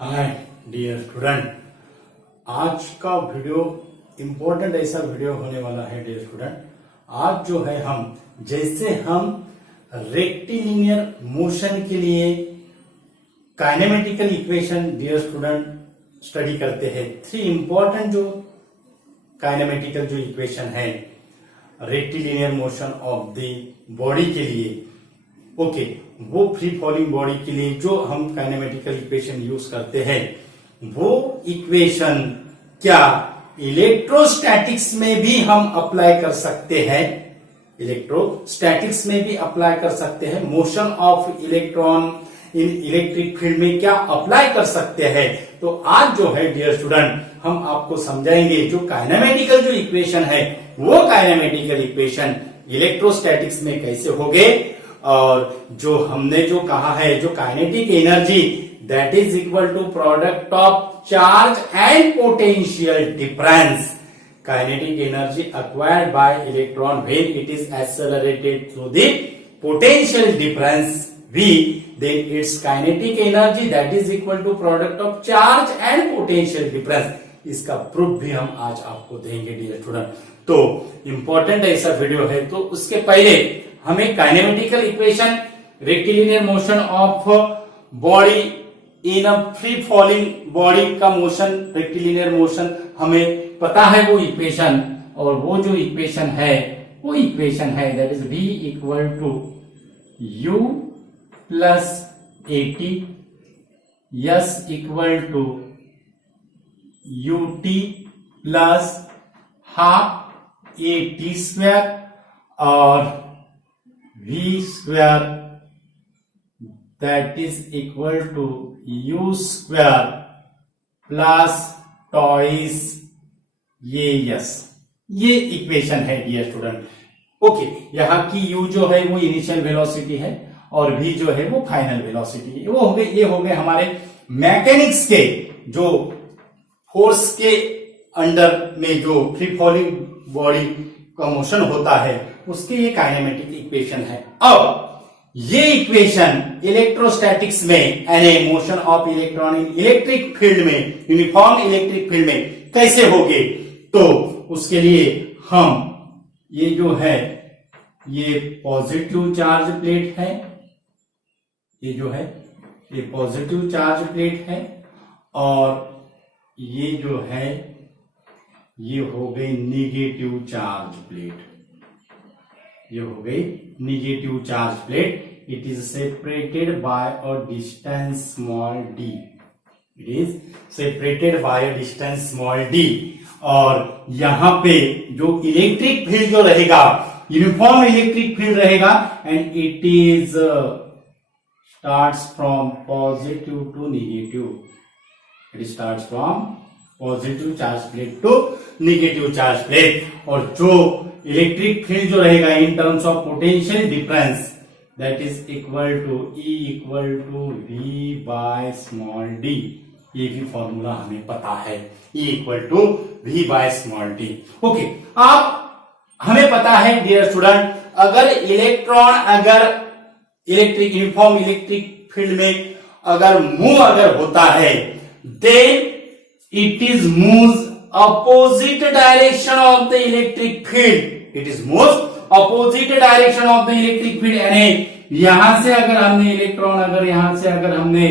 Hi dear student, आज का video important ऐसा वीडियो होने वाला है डियर स्टूडेंट। आज जो है हम रेक्टिलिनियर मोशन के लिए kinematical equation dear student study करते हैं। थ्री इंपॉर्टेंट जो काइनेमेटिकल जो इक्वेशन है rectilinear motion of the body के लिए, ओके, वो फ्री फॉलिंग बॉडी के लिए जो हम काइनेमेटिकल इक्वेशन यूज करते हैं, वो इक्वेशन क्या इलेक्ट्रोस्टैटिक्स में भी हम अप्लाई कर सकते हैं? इलेक्ट्रोस्टैटिक्स में भी अप्लाई कर सकते हैं। Motion of electron in electric field में क्या अप्लाई कर सकते हैं? तो आज जो है डियर स्टूडेंट हम आपको समझाएंगे जो काइनेमेटिकल जो इक्वेशन है वो काइनेमेटिकल इक्वेशन इलेक्ट्रोस्टैटिक्स में कैसे होंगे, और जो हमने जो कहा है जो kinetic energy that is equal to product of charge and potential difference, kinetic energy acquired by electron when it is accelerated through the potential difference V, then its kinetic energy that is equal to product of charge and potential difference। इसका proof भी हम आज आपको देंगे dear student. तो important ऐसा video है, तो उसके पहले हमें kinematical equation rectilinear motion of body in a free falling body का मोशन, रेक्टिलिनियर मोशन हमें पता है वो इक्वेशन, और वो जो इक्वेशन है वो इक्वेशन है that is V equal to U plus AT, S equal to UT plus half AT square और V square that is equal to U square plus twice ये S। ये इक्वेशन है डियर स्टूडेंट। ओके, यहाँ की U जो है वो initial velocity है और V जो है वो फाइनल वेलोसिटी है। वो हो गए, ये हो गए हमारे मैकेनिक्स के जो फोर्स के अंडर में जो फ्री फॉलिंग बॉडी का मोशन होता है उसके ये काइनेमेटिक इक्वेशन है। अब ये इक्वेशन इलेक्ट्रोस्टैटिक्स में यानी motion of electron in electric field में, यूनिफॉर्म इलेक्ट्रिक फील्ड में कैसे होगे, तो उसके लिए हम ये जो है ये पॉजिटिव चार्ज प्लेट है, ये जो है ये पॉजिटिव चार्ज प्लेट है, और ये जो है ये हो गई निगेटिव चार्ज प्लेट, ये हो गई negative charge plate. It is separated by a distance small d, it is separated by a distance small d। और यहां पे जो इलेक्ट्रिक फील्ड जो रहेगा यूनिफॉर्म इलेक्ट्रिक फील्ड रहेगा and it is starts from positive to negative, it starts from positive charge plate to negative charge plate. और जो electric field जो रहेगा in terms of potential difference that is equal to E equal to V by small d। ये भी formula हमें पता है, E equal to V by small d। Okay, अब हमें पता है डियर स्टूडेंट अगर इलेक्ट्रॉन अगर इलेक्ट्रिक यूनिफॉर्म इलेक्ट्रिक फील्ड में अगर मूव अगर होता है then it is moves opposite direction of the electric field, it is moves opposite direction of the electric field। यानी यहां से अगर हमने इलेक्ट्रॉन अगर यहां से अगर हमने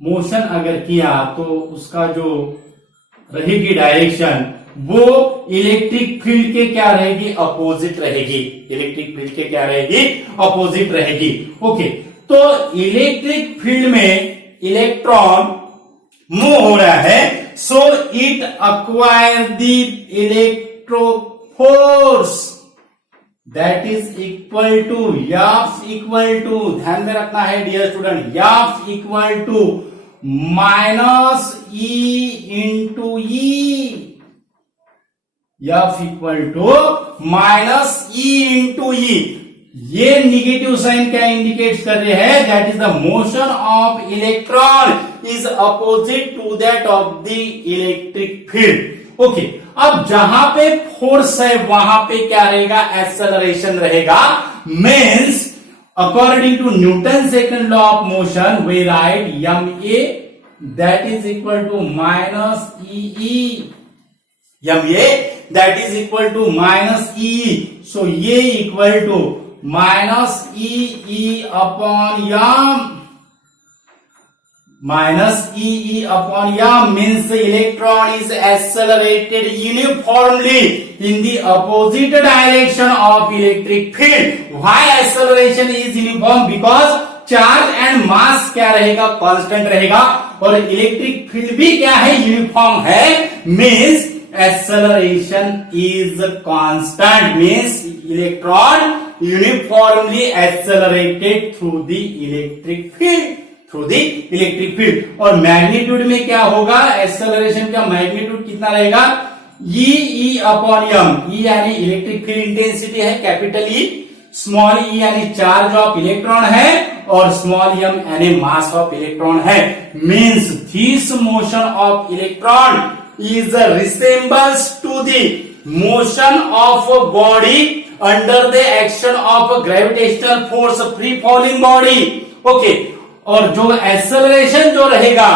मोशन अगर किया तो उसका जो रहेगी डायरेक्शन वो इलेक्ट्रिक फील्ड के क्या रहेगी, अपोजिट रहेगी, इलेक्ट्रिक फील्ड के क्या रहेगी, अपोजिट रहेगी। ओके, तो इलेक्ट्रिक फील्ड में इलेक्ट्रॉन मूव हो रहा है, so it acquire the electroforce that is equal to F equal to, ध्यान में रखना है dear student, F equal to minus E into E, F equal to minus E into E। ये negative sign क्या indicate कर रहे हैं, that is the motion of electron is opposite to that of the electric field. Okay, अब जहां पे force है वहां पे क्या रहेगा, एक्सेलरेशन रहेगा। Means according to Newton second law of motion we write ma that is equal to minus EE. MA that is equal to minus EE. So ये equal to minus EE upon M. Minus EE upon M means the electron is accelerated uniformly in the opposite direction of electric field. Why acceleration is uniform? Because charge and mass क्या रहेगा? Constant रहेगा और electric field भी क्या है? Uniform है. Means acceleration is constant, means electron uniformly accelerated through the electric field. और magnitude में क्या होगा? एक्सेलरेशन का मैग्नीट्यूड कितना रहेगा? E upon M. E यानी इलेक्ट्रिक फील्ड इंटेंसिटी है कैपिटल E, स्मॉल e यानी चार्ज ऑफ इलेक्ट्रॉन है और स्मॉल m यानी मास ऑफ इलेक्ट्रॉन है. Means this motion of electron is resembles to the motion of a body under the action of a gravitational force, free falling body. Okay, और जो acceleration जो रहेगा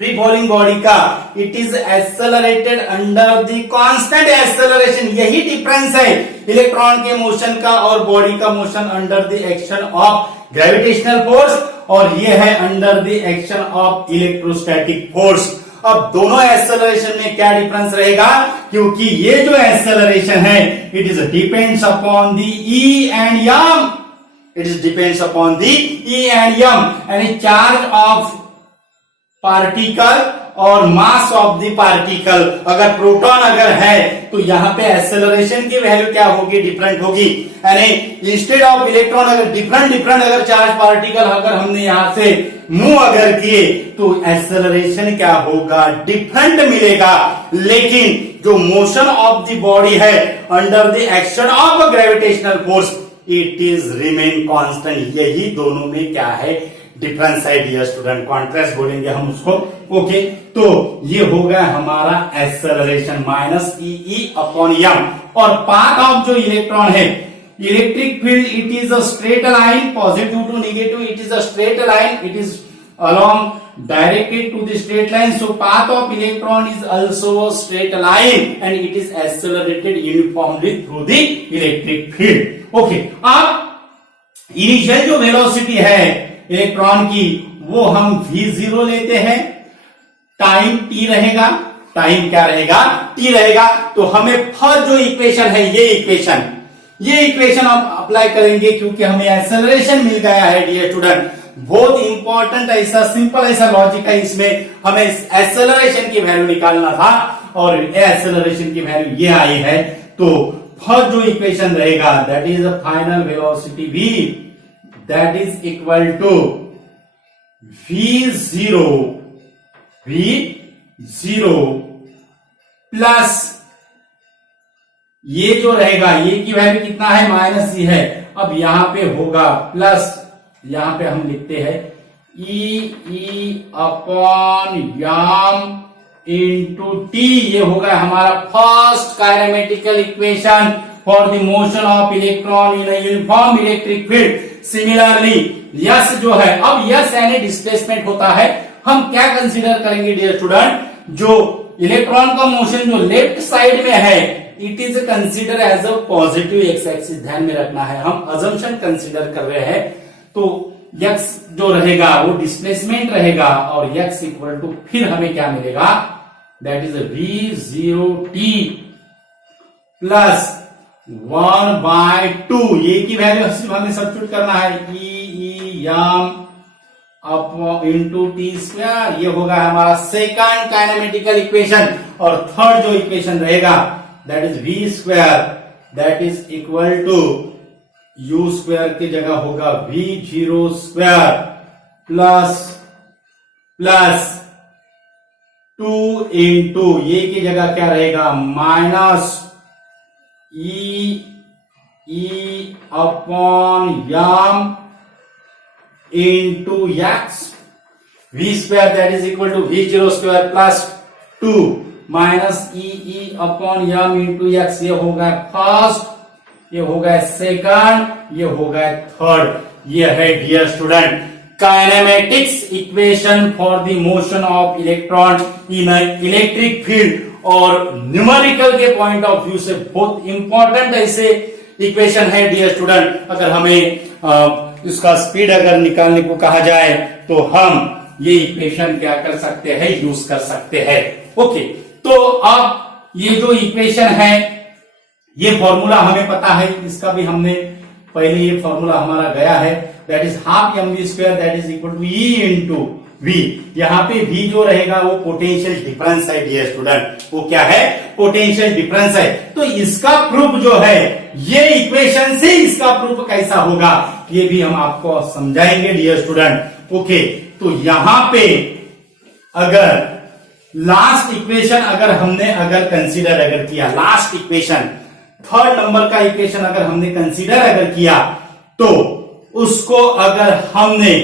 free falling body का, it is accelerated under the constant acceleration. यही difference है electron के motion का और बॉडी का motion under the action of gravitational force, और ये है under the action of electrostatic force. अब दोनों एक्सेलरेशन में क्या डिफरेंस रहेगा? क्योंकि ये जो एक्सेलरेशन है it is depends upon the E and M. It is depends upon the E and M यानी चार्ज ऑफ पार्टिकल और मास ऑफ द पार्टिकल. अगर प्रोटॉन अगर है तो यहां पे एक्सेलरेशन की वैल्यू क्या होगी? डिफरेंट होगी. यानी इंस्टेड ऑफ इलेक्ट्रॉन अगर डिफरेंट अगर चार्ज पार्टिकल अगर हमने यहां से मूव अगर किए तो एक्सेलरेशन क्या होगा? डिफरेंट मिलेगा. लेकिन जो मोशन ऑफ द बॉडी है under the action of gravitational force, it is remain constant. यही दोनों में क्या है? डिफरेंस है डियर स्टूडेंट. कॉन्ट्रास्ट बोलेंगे हम उसको. ओके, तो ये हो गया हमारा acceleration minus E upon M. और पाथ ऑफ जो इलेक्ट्रॉन है, electric field it is a straight line, positive to negative, it is a straight line, it is along directed to the straight line. So path of electron is also a straight line and it is accelerated uniformly through the electric field. Okay, अब initial जो velocity है electron की वो हम v0 लेते हैं. Time t रहेगा. Time क्या रहेगा? t रहेगा. तो हमें फर्स्ट जो इक्वेशन है ये इक्वेशन हम अप्लाई करेंगे क्योंकि हमें एक्सेलरेशन मिल गया है डियर स्टूडेंट. बहुत इंपॉर्टेंट ऐसा सिंपल ऐसा लॉजिक है. इसमें हमें एक्सेलरेशन की वैल्यू निकालना था और एक्सेलरेशन की वैल्यू ये आई है. तो फर्स्ट जो इक्वेशन रहेगा that is the final velocity v, that is equal to v0 plus ये जो रहेगा ये की वैल्यू कितना है? माइनस ई है. अब यहां पे होगा प्लस, यहां पे हम लिखते हैं E upon M into T. ये होगा हमारा first kinematical equation for the motion of electron in a uniform electric field. Similarly S जो है, अब यस यानी डिस्प्लेसमेंट होता है. हम क्या कंसीडर करेंगे डियर स्टूडेंट? जो इलेक्ट्रॉन का मोशन जो लेफ्ट साइड में है it is consider as a positive X axis. ध्यान में रखना है, हम अजम्पशन कंसीडर कर रहे हैं. तो x जो रहेगा वो डिस्प्लेसमेंट रहेगा और x इक्वल टू फिर हमें क्या मिलेगा? That is v0t plus 1/2. ये की वैल्यू हमें सब्स्टिट्यूट करना है E M up into T square. ये होगा हमारा सेकंड काइनेमेटिकल इक्वेशन. और थर्ड जो इक्वेशन रहेगा that is v square, that is equal to u square की जगह होगा v0 स्क्वायर प्लस 2 इंटू ये की जगह क्या रहेगा? Minus E upon M into X. v square that is equal to v0 square plus 2 minus E upon M into X. ये होगा फर्स्ट, ये होगा सेकंड, ये होगा थर्ड. ये है dear student kinematics equation for the motion of electron in electric field, और numerical के पॉइंट ऑफ व्यू से बहुत इंपॉर्टेंट ऐसे इक्वेशन है डियर स्टूडेंट। अगर हमें इसका स्पीड अगर निकालने को कहा जाए तो हम ये इक्वेशन क्या कर सकते हैं, यूज कर सकते हैं। ओके, तो अब ये जो इक्वेशन है, ये फॉर्मूला हमें पता है, इसका भी हमने पहले ये फॉर्मूला हमारा गया है, that is half M V square that is equal to E into V. यहाँ पे वी जो रहेगा वो पोटेंशियल डिफरेंस है डियर स्टूडेंट, वो क्या है, पोटेंशियल डिफरेंस है। तो इसका प्रूफ जो है, ये इक्वेशन से इसका प्रूफ कैसा होगा ये भी हम आपको समझाएंगे डियर स्टूडेंट। ओके, तो यहां पे अगर लास्ट इक्वेशन अगर हमने अगर कंसीडर अगर किया, लास्ट इक्वेशन थर्ड नंबर का इक्वेशन अगर हमने कंसीडर अगर किया, तो उसको अगर हमने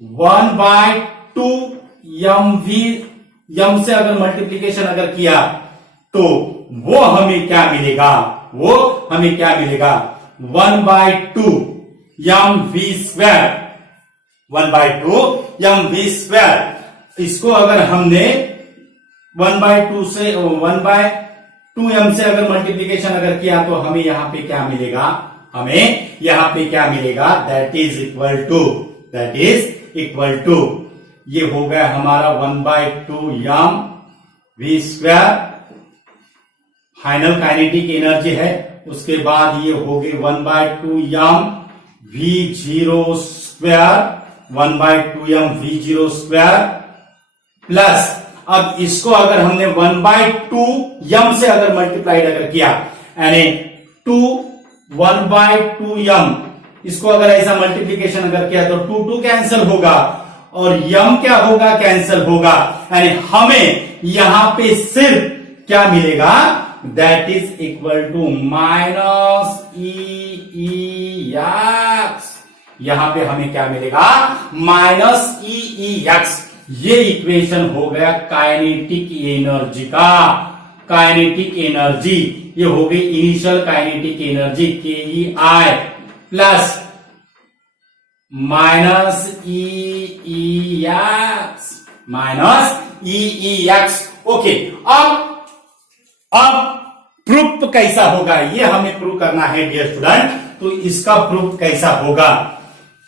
1/2 m से अगर मल्टीप्लीकेशन अगर किया तो वो हमें क्या मिलेगा, 1/2 mv स्क्वायर, 1/2 mv स्क्वायर। इसको अगर हमने 1/2 से 1/2 m से अगर मल्टीप्लीकेशन अगर किया तो हमें यहां पे क्या मिलेगा, दैट इज इक्वल टू ये हो गया हमारा 1/2 mv square, final kinetic energy है। उसके बाद ये हो गई 1/2 mv0 square, 1/2 mv0 square plus, अब इसको अगर हमने 1/2 m से अगर मल्टीप्लाइड अगर किया, यानी 1/2 m, इसको अगर ऐसा मल्टीप्लीकेशन अगर किया तो 2 कैंसिल होगा और m क्या होगा, कैंसिल होगा, यानी हमें यहां पे सिर्फ क्या मिलेगा, that is equal to -EEX। यहां पे हमें क्या मिलेगा, -EEX। ये इक्वेशन हो गया काइनेटिक एनर्जी का, काइनेटिक एनर्जी ये हो गई initial kinetic energy KEI plus -EEX। Okay, अब प्रूफ कैसा होगा, ये हमें प्रूफ करना है डियर स्टूडेंट। तो इसका प्रूफ कैसा होगा,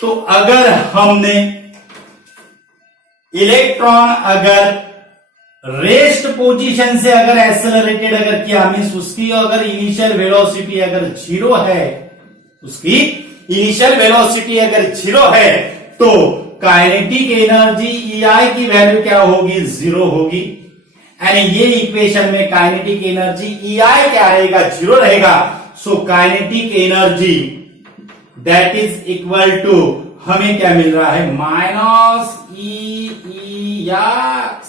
तो अगर हमने इलेक्ट्रॉन अगर रेस्ट पोजीशन से अगर एक्सेलरेटेड अगर किया, मीन्स उसकी अगर इनिशियल वेलोसिटी अगर 0 है, उसकी इनिशियल वेलोसिटी अगर 0 है, तो काइनेटिक एनर्जी EI की वैल्यू क्या होगी, 0 होगी। यानी ये इक्वेशन में काइनेटिक एनर्जी EI क्या रहेगा, 0 रहेगा। So kinetic energy that is equal to हमें क्या मिल रहा है, -EEX।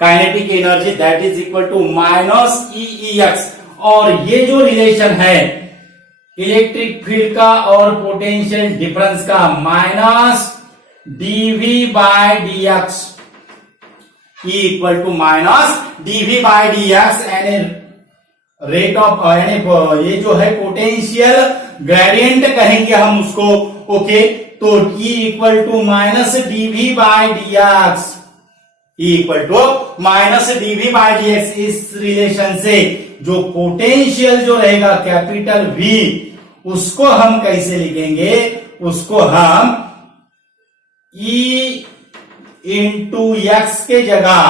Kinetic energy that is equal to -EEX। और ये जो रिलेशन है इलेक्ट्रिक फील्ड का और पोटेंशियल डिफरेंस का, -dV/dx इक्वल टू -dV/dx, यानी रेट ऑफ, यानी ये जो है पोटेंशियल ग्रेडियंट कहेंगे हम उसको। ओके, तो E equal to -dV/dx, equal to -dV/dx। इस रिलेशन से जो पोटेंशियल जो रहेगा कैपिटल V, उसको हम कैसे लिखेंगे, उसको हम E इंटू x के जगह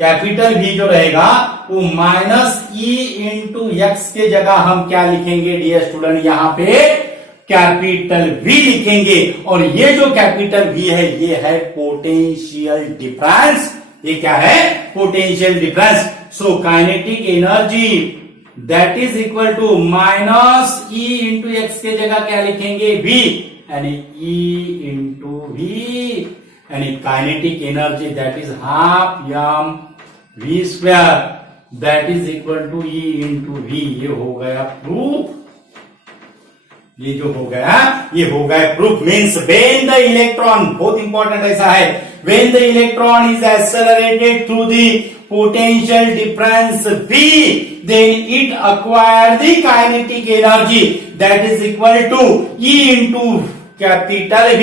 कैपिटल V जो रहेगा वो -E इंटू x के जगह हम क्या लिखेंगे डियर स्टूडेंट, यहां पे कैपिटल V लिखेंगे। और ये जो कैपिटल V है ये है पोटेंशियल डिफरेंस, ये क्या है, potential difference. So kinetic energy that is equal to -E into x के जगह क्या लिखेंगे, V, यानी E इंटू V, यानी kinetic energy that is half mv square that is equal to E into V। ये हो गया प्रूफ। ये जो हो गया ये हो गया proof. Means when the electron, बहुत इंपॉर्टेंट ऐसा है, when the electron is accelerated through the potential difference V, then it acquire the kinetic energy that is equal to E into capital V,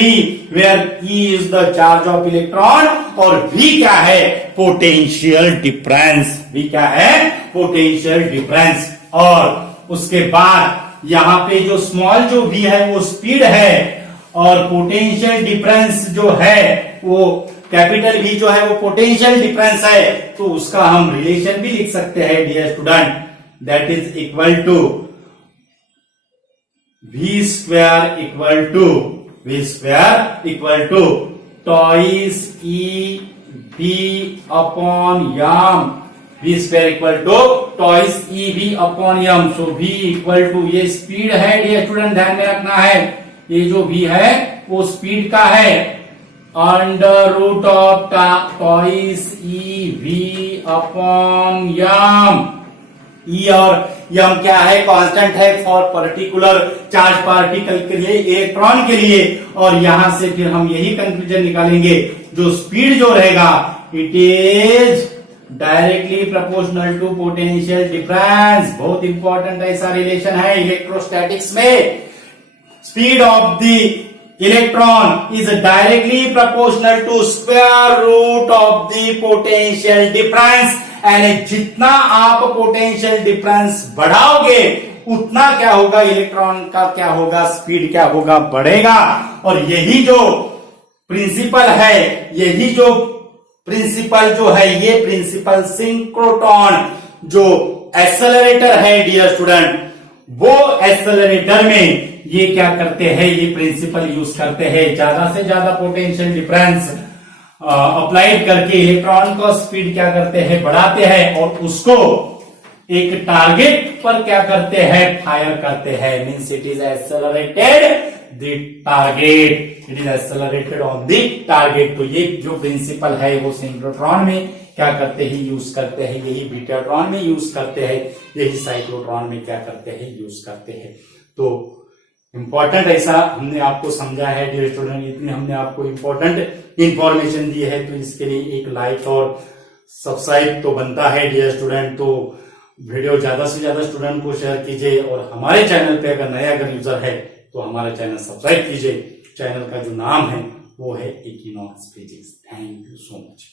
where E is the charge of electron और V क्या है, potential difference. V क्या है, potential difference. और उसके बाद यहाँ पे जो स्मॉल जो V है वो स्पीड है और पोटेंशियल डिफरेंस जो है वो कैपिटल V जो है वो पोटेंशियल डिफरेंस है। तो उसका हम रिलेशन भी लिख सकते हैं dear student, that is equal to V square equal to twice E V upon M. V square equal to twice E V upon M. So V equal to, ये speed है डियर स्टूडेंट, ध्यान में रखना है, ये जो V है वो स्पीड का है, under root of twice E V upon M. E और यम क्या है, कांस्टेंट है फॉर पर्टिकुलर चार्ज पार्टिकल के लिए, इलेक्ट्रॉन के लिए। और यहां से फिर हम यही कंक्लूजन निकालेंगे, जो स्पीड जो रहेगा it is directly proportional to potential difference. बहुत इंपॉर्टेंट ऐसा रिलेशन है इलेक्ट्रोस्टैटिक्स में। Speed of the electron is directly proportional to square root of the potential difference. And जितना आप पोटेंशियल डिफरेंस बढ़ाओगे उतना क्या होगा, इलेक्ट्रॉन का क्या होगा, स्पीड क्या होगा, बढ़ेगा। और यही जो प्रिंसिपल है, यही जो प्रिंसिपल जो है, ये प्रिंसिपल सिंक्रोट्रॉन जो एक्सेलरेटर है डियर स्टूडेंट, वो एक्सेलरेटर में ये क्या करते हैं, ये प्रिंसिपल यूज करते हैं, ज्यादा से ज्यादा पोटेंशियल डिफरेंस अप्लाइड करके इलेक्ट्रॉन का स्पीड क्या करते हैं, बढ़ाते हैं और उसको एक टारगेट पर क्या करते हैं, फायर करते हैं। Means it is accelerated the target, it is accelerated on the target. तो ये जो प्रिंसिपल है वो सिंक्रोट्रॉन में क्या करते हैं, यूज करते हैं, यही बीटाट्रॉन में यूज करते हैं, यही साइक्लोट्रॉन में क्या करते हैं, यूज करते हैं। तो इंपॉर्टेंट ऐसा हमने आपको समझा है डियर स्टूडेंट, इतनी हमने आपको इंपॉर्टेंट इंफॉर्मेशन दी है, तो इसके लिए एक लाइक और सब्सक्राइब तो बनता है डियर स्टूडेंट। तो वीडियो ज्यादा से ज्यादा स्टूडेंट को शेयर कीजिए और हमारे चैनल पे अगर नया अगर यूजर है तो हमारा चैनल सब्सक्राइब कीजिए। चैनल का जो नाम है वो है equinox physics. Thank you so much.